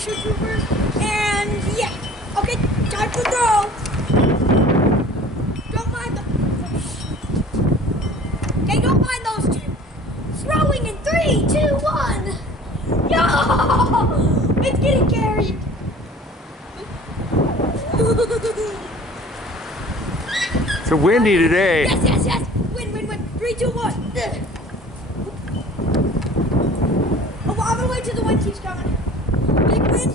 parachute troopers. And yeah. Okay, time to throw. Don't mind them. Okay, don't mind those two. Throwing in 3, 2, 1. Yo! It's getting carried. It's windy today. Yes. Win. 3, 2, 1. Oh, all the way to the wind keeps coming. Big wind.